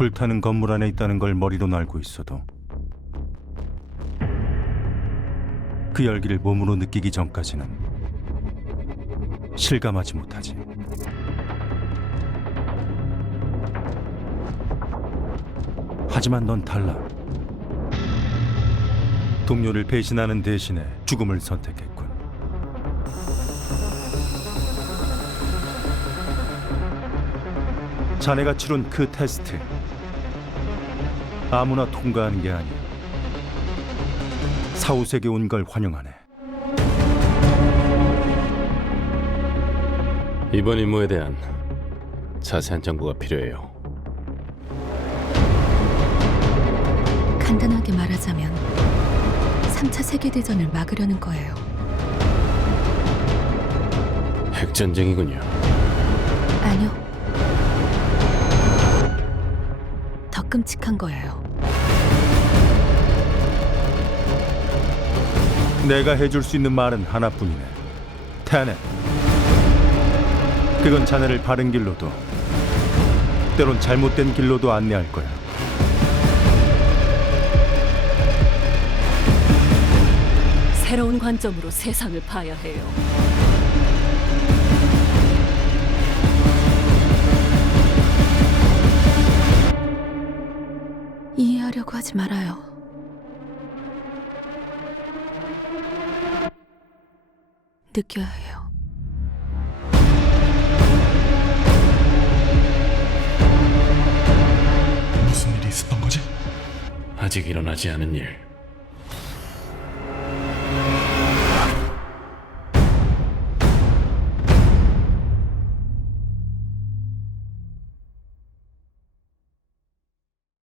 불타는 건물 안에 있다는 걸 머리로 알고 있어도 그 열기를 몸으로 느끼기 전까지는 실감하지 못하지. 하지만 넌 달라. 동료를 배신하는 대신에 죽음을 선택했군. 자네가 치룬 그 테스트 아무나 통과하는 게 아니야. 사후세계 온 걸 환영하네. 이번 임무에 대한 자세한 정보가 필요해요. 간단하게 말하자면 3차 세계대전을 막으려는 거예요. 핵전쟁이군요. 아니요. 더 끔찍한 거예요. 내가 해줄 수 있는 말은 하나뿐이네. 테넷. 그건 자네를 바른 길로도 때론 잘못된 길로도 안내할 거야. 새로운 관점으로 세상을 봐야 해요. 하려고 하지 말아요. 느껴야 해요. 무슨 일이 있었던 거지? 아직 일어나지 않은 일.